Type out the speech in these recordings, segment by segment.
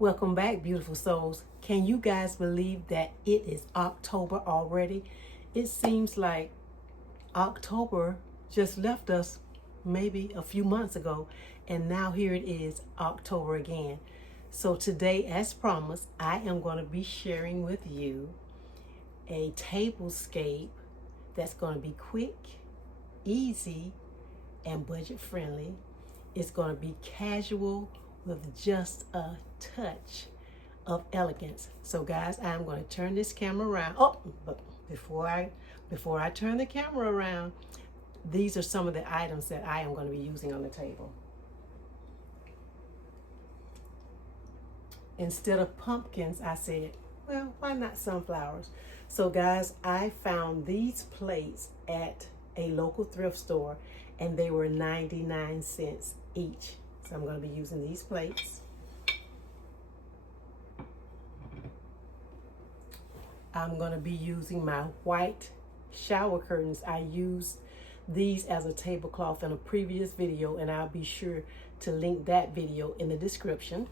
Welcome back, beautiful souls. Can you guys believe that it is October already? It seems like October just left us maybe a few months ago, and now here it is, October again. So today, as promised, I am going to be sharing with you a tablescape that's going to be quick, easy, and budget friendly. It's going to be casual with just a touch of elegance. So guys, I'm going to turn this camera around. Oh, but before I turn the camera around, these are some of the items that I am going to be using on the table. Instead of pumpkins, I said, well, why not sunflowers? So guys, I found these plates at a local thrift store and they were 99 cents each. So I'm going to be using these plates. I'm going to be using my white shower curtains. I used these as a tablecloth in a previous video, and I'll be sure to link that video in the description.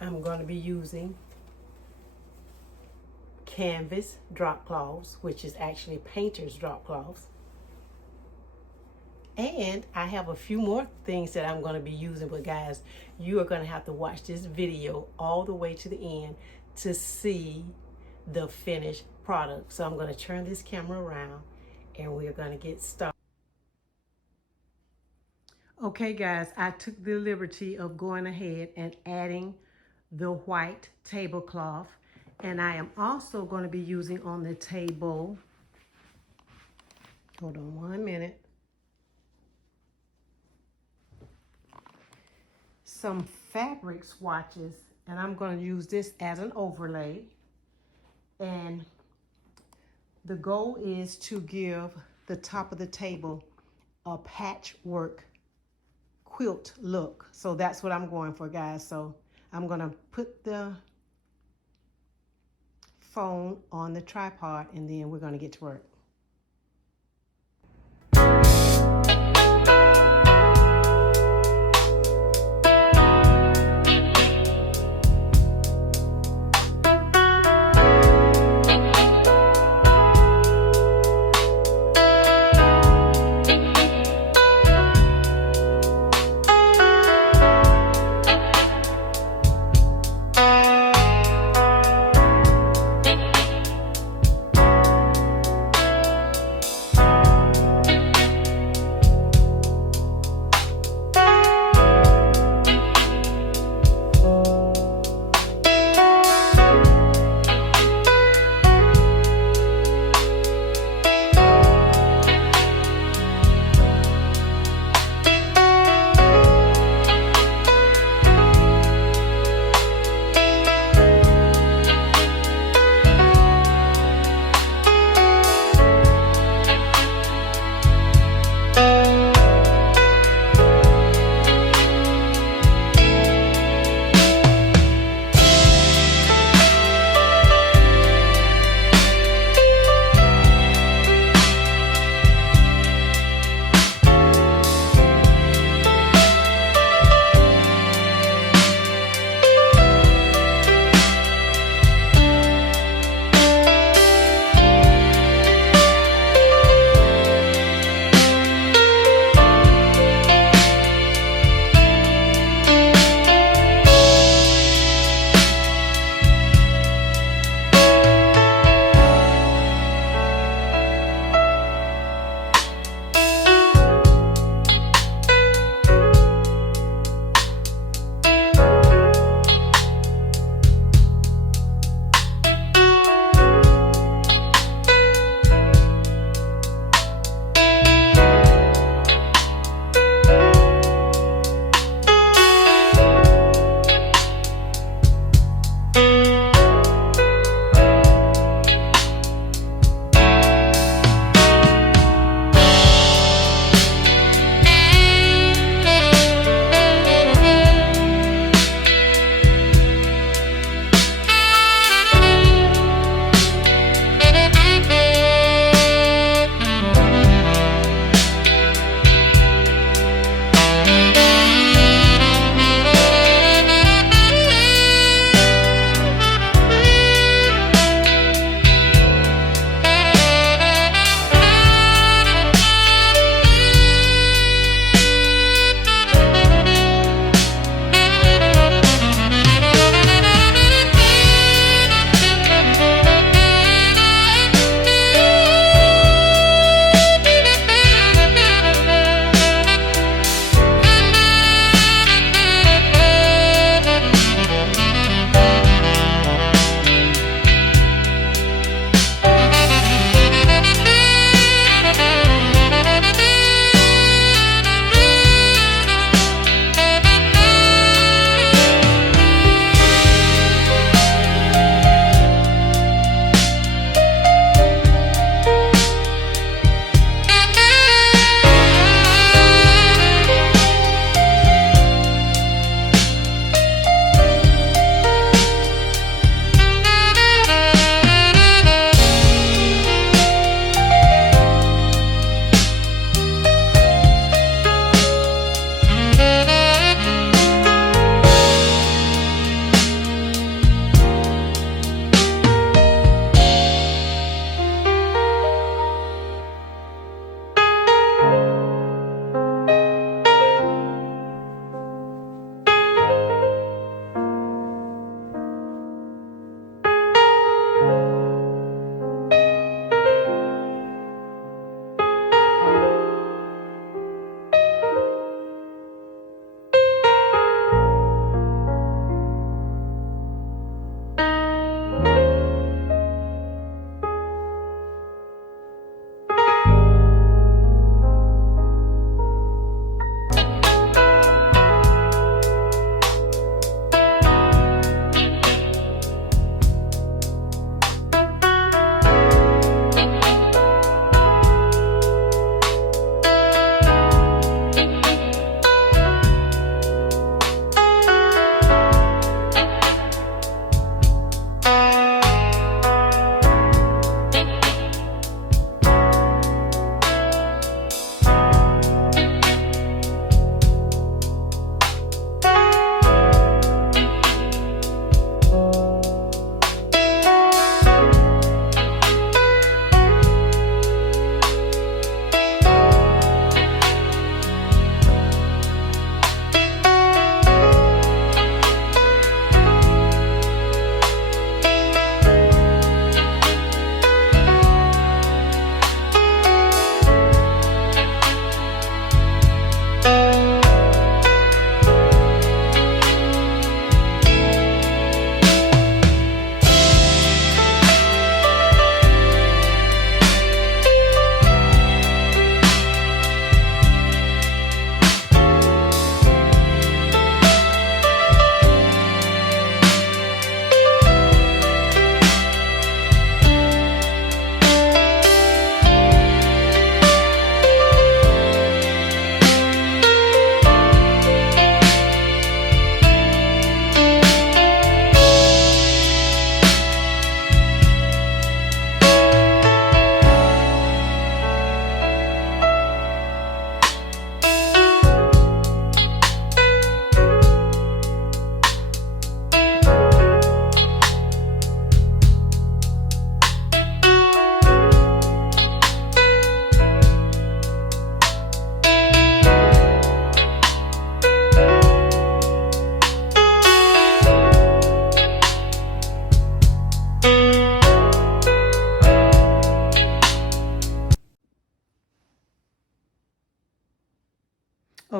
I'm going to be using canvas drop cloths, which is actually painter's drop cloths. And I have a few more things that I'm going to be using, but guys, you are going to have to watch this video all the way to the end to see the finished product. So I'm going to turn this camera around and we're going to get started. Okay guys, I took the liberty of going ahead and adding the white tablecloth, and I am also going to be using on the table, hold on 1 minute, some fabric swatches, and I'm going to use this as an overlay. And the goal is to give the top of the table a patchwork quilt look. So that's what I'm going for, guys. So I'm going to put the phone on the tripod and then we're going to get to work.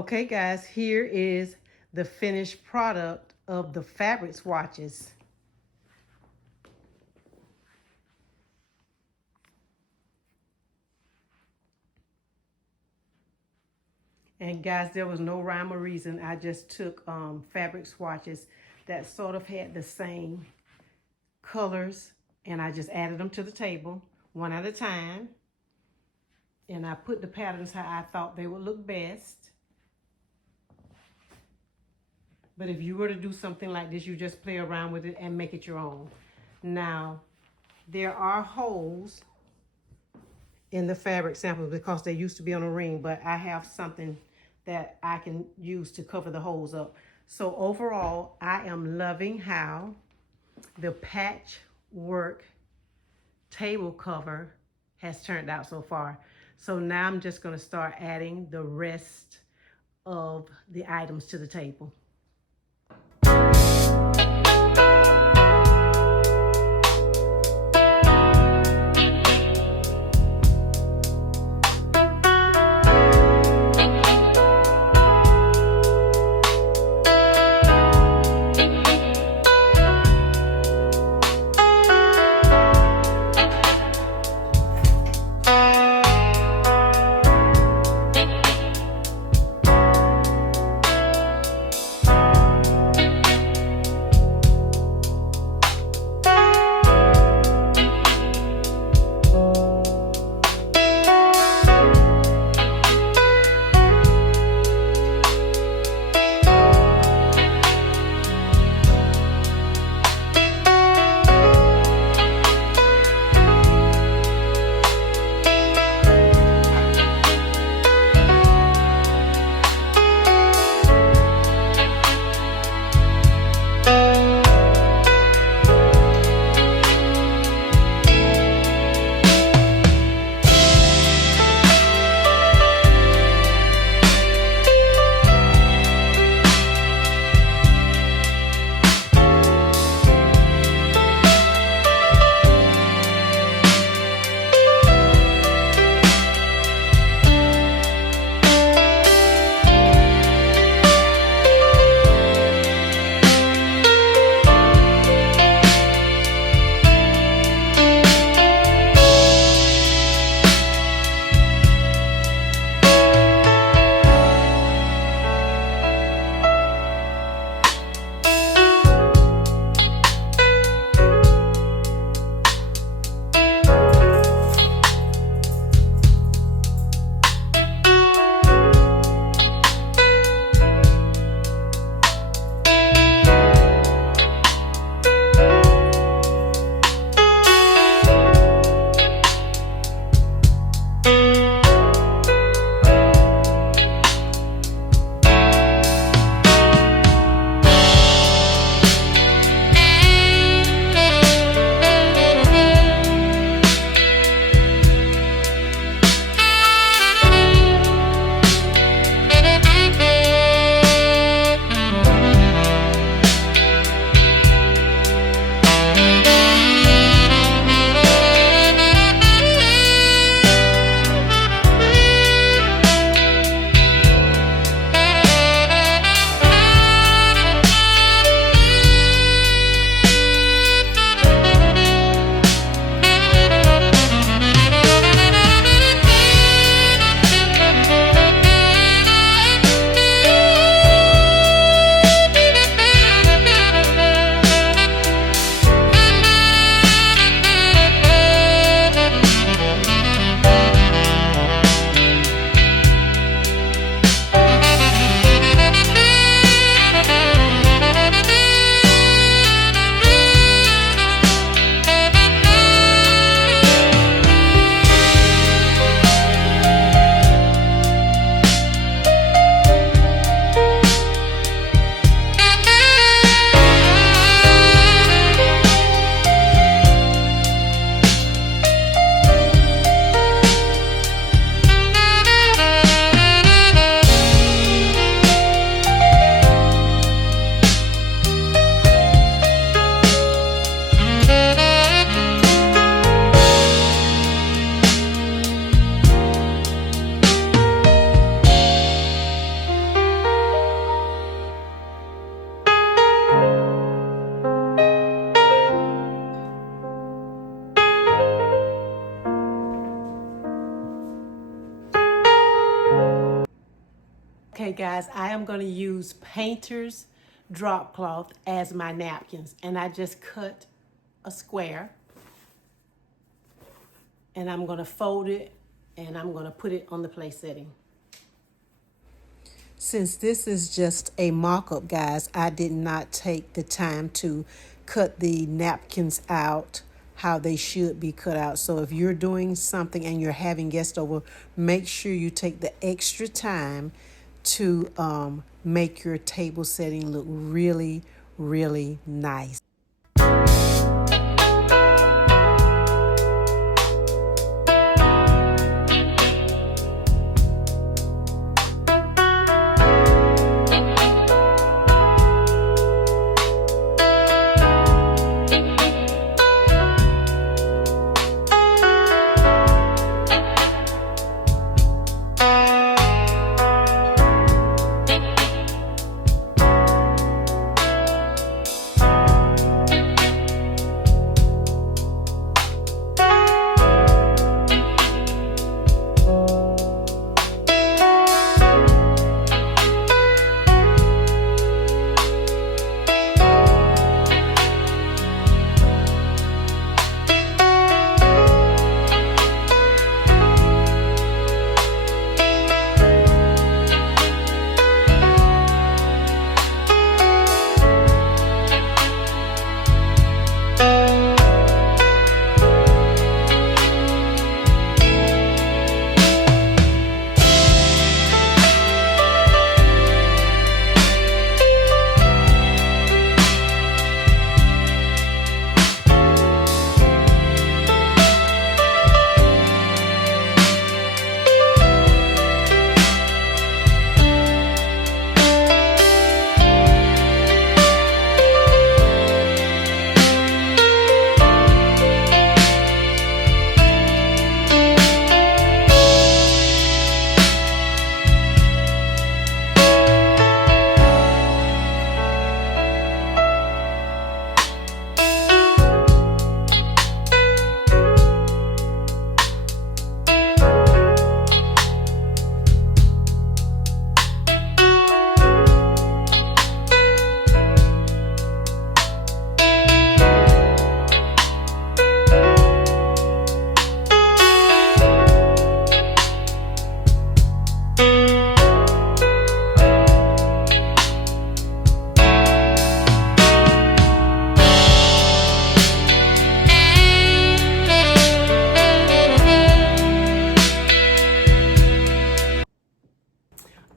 Okay guys, here is the finished product of the fabric swatches. And guys, there was no rhyme or reason. I just took fabric swatches that sort of had the same colors, and I just added them to the table one at a time. And I put the patterns how I thought they would look best. But if you were to do something like this, you just play around with it and make it your own. Now, there are holes in the fabric samples because they used to be on a ring, but I have something that I can use to cover the holes up. So overall, I am loving how the patchwork table cover has turned out so far. So now I'm just going to start adding the rest of the items to the table. guys, I am going to use painter's drop cloth as my napkins. And I just cut a square. And I'm going to fold it and I'm going to put it on the place setting. Since this is just a mock-up, guys, I did not take the time to cut the napkins out how they should be cut out. So if you're doing something and you're having guests over, make sure you take the extra time to make your table setting look really, really nice.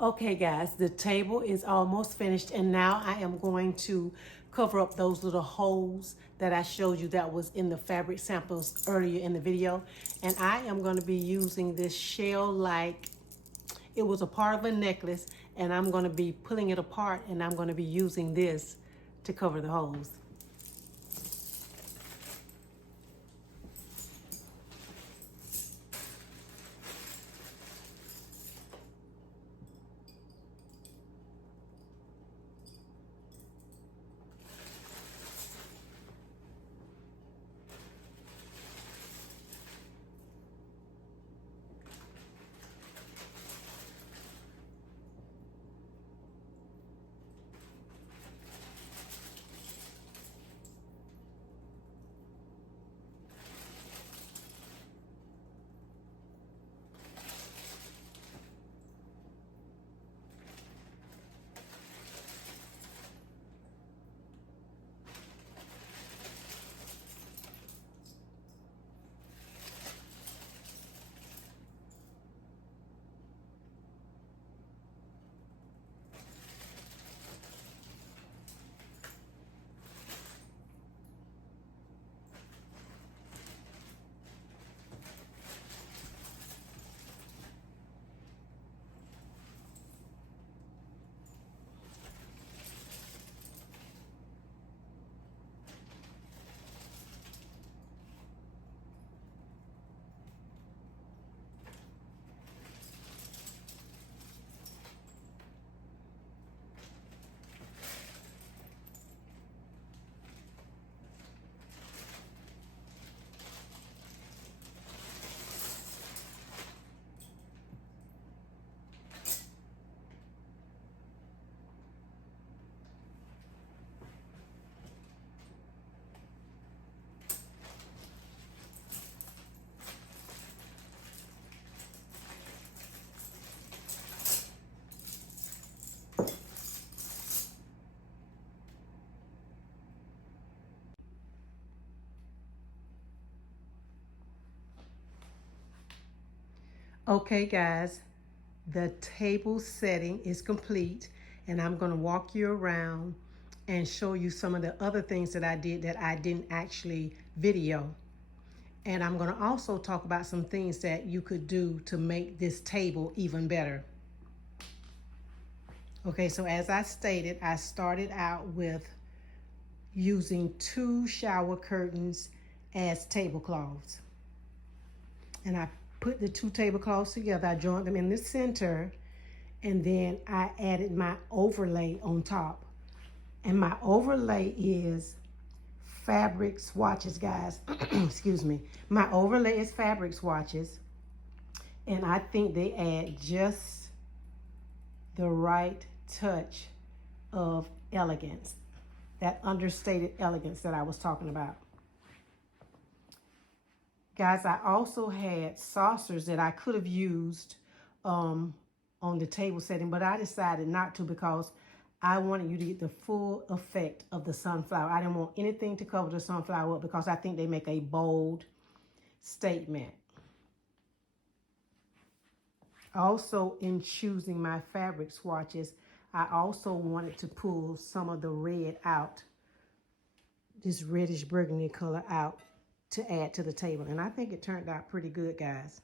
Okay guys, the table is almost finished and now I am going to cover up those little holes that I showed you that was in the fabric samples earlier in the video. And I am going to be using this shell-like, it was a part of a necklace, and I'm going to be pulling it apart and I'm going to be using this to cover the holes. Okay, guys, the table setting is complete, and I'm going to walk you around and show you some of the other things that I did that I didn't actually video. And I'm going to also talk about some things that you could do to make this table even better. Okay, so as I stated, I started out with using 2 shower curtains as tablecloths. And I put the 2 tablecloths together. I joined them in the center, and then I added my overlay on top. And my overlay is fabric swatches, guys. Excuse me. My overlay is fabric swatches, and I think they add just the right touch of elegance, that understated elegance that I was talking about. Guys, I also had saucers that I could have used on the table setting, but I decided not to because I wanted you to get the full effect of the sunflower. I didn't want anything to cover the sunflower up because I think they make a bold statement. Also, in choosing my fabric swatches, I also wanted to pull some of the red out, this reddish burgundy color out, to add to the table. And I think it turned out pretty good, guys.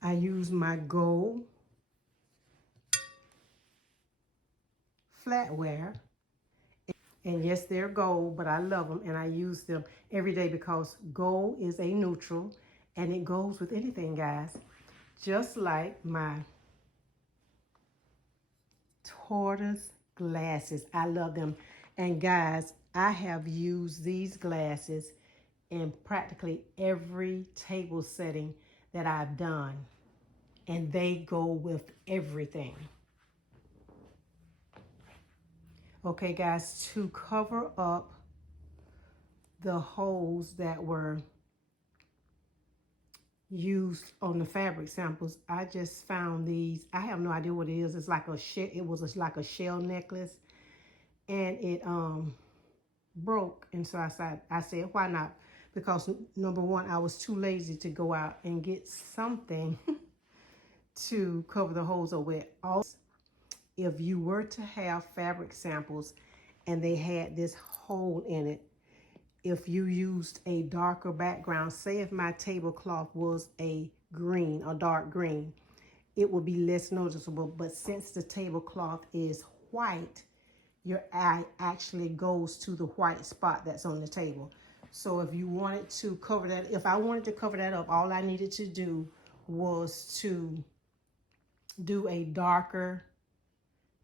I used my gold flatware. And yes, they're gold, but I love them and I use them every day because gold is a neutral and it goes with anything, guys. Just like my tortoise glasses. I love them. And guys, I have used these glasses in practically every table setting that I've done. And they go with everything. Okay, guys, to cover up the holes that were used on the fabric samples, I just found these. I have no idea what it is. It's like a shell. It was like a shell necklace, and it broke. And so I said, why not? Because number one, I was too lazy to go out and get something to cover the holes up with. Also, if you were to have fabric samples and they had this hole in it, if you used a darker background, say if my tablecloth was a green, a dark green, it would be less noticeable. But since the tablecloth is white, your eye actually goes to the white spot that's on the table. So if you wanted to cover that, if I wanted to cover that up, all I needed to do was to do a darker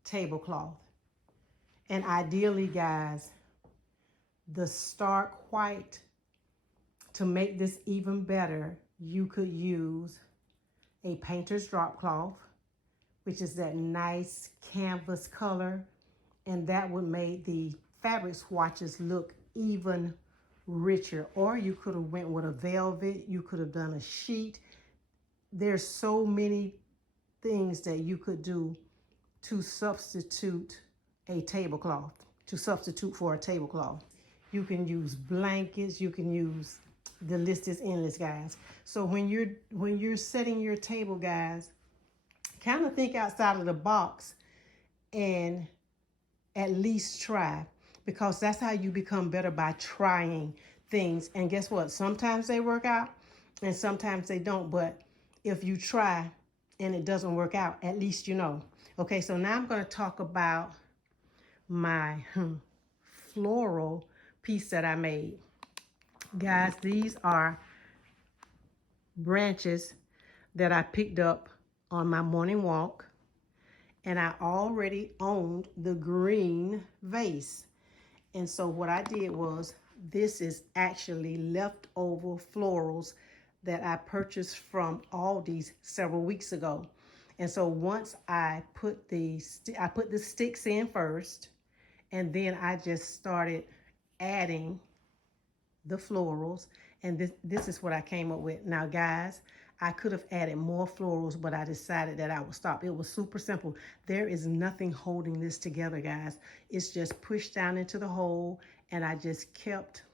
tablecloth. And ideally, guys, the stark white, to make this even better, you could use a painter's drop cloth, which is that nice canvas color, and that would make the fabric swatches look even richer. Or you could have went with a velvet, you could have done a sheet. There's so many things that you could do to substitute a tablecloth, to substitute for a tablecloth. You can use blankets, you can use, the list is endless, guys. So when you're setting your table, guys, kind of think outside of the box and at least try, because that's how you become better, by trying things. And guess what? Sometimes they work out and sometimes they don't. But if you try and it doesn't work out, at least you know. Okay, so now I'm going to talk about my floral piece that I made. Guys, these are branches that I picked up on my morning walk, and I already owned the green vase. And so what I did was, this is actually leftover florals that I purchased from Aldi's several weeks ago. And so once I put the sticks in first, and then I just started adding the florals, and this is what I came up with. Now, guys, I could have added more florals, but I decided that I would stop. It was super simple. There is nothing holding this together, guys. It's just pushed down into the hole, and I just kept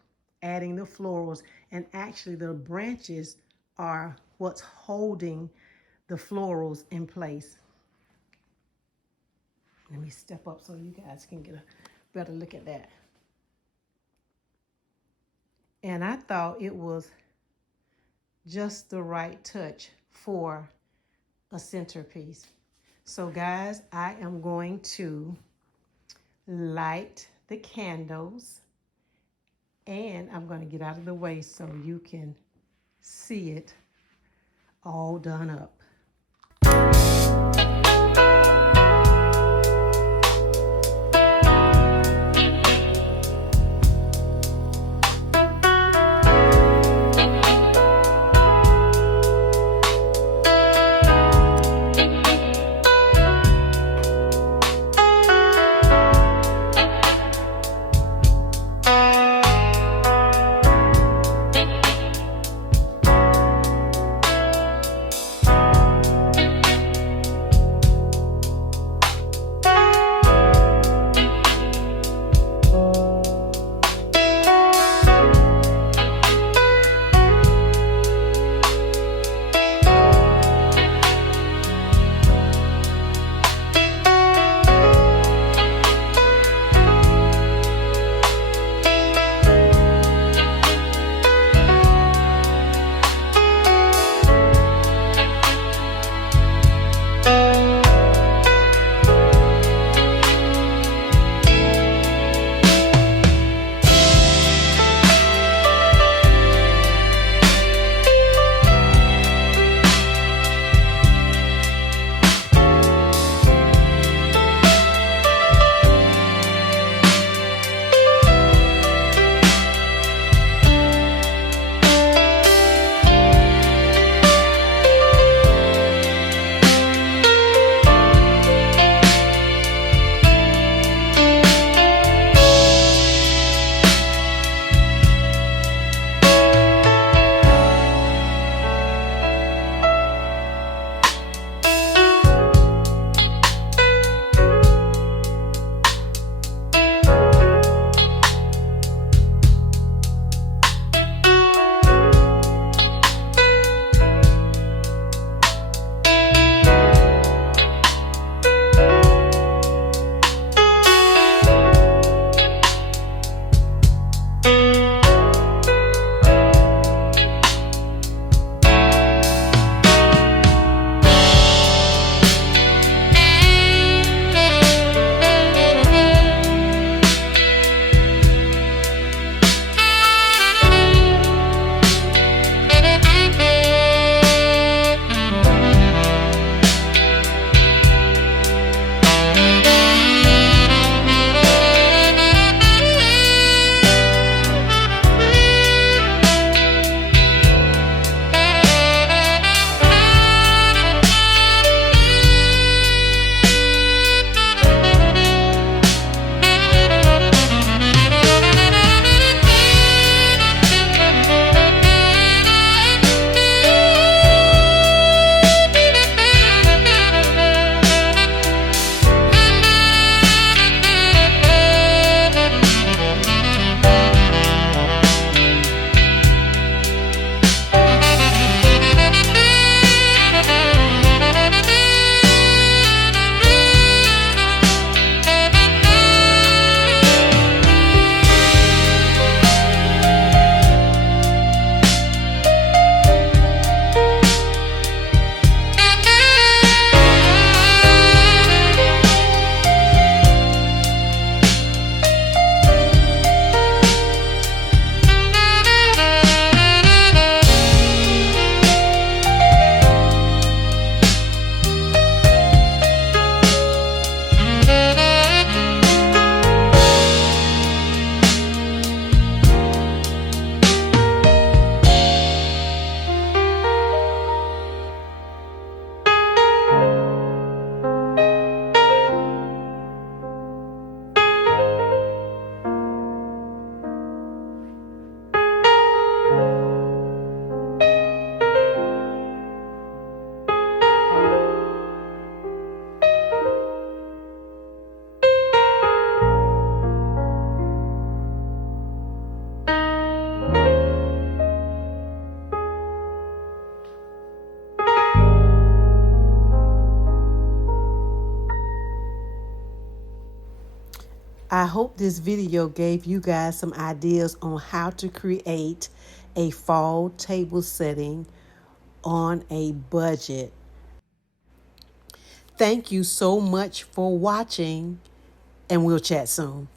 adding the florals, and actually the branches are what's holding the florals in place. Let me step up so you guys can get a better look at that. And I thought it was just the right touch for a centerpiece. So guys, I am going to light the candles, and I'm going to get out of the way so you can see it all done up. I hope this video gave you guys some ideas on how to create a fall table setting on a budget. Thank you so much for watching, and we'll chat soon.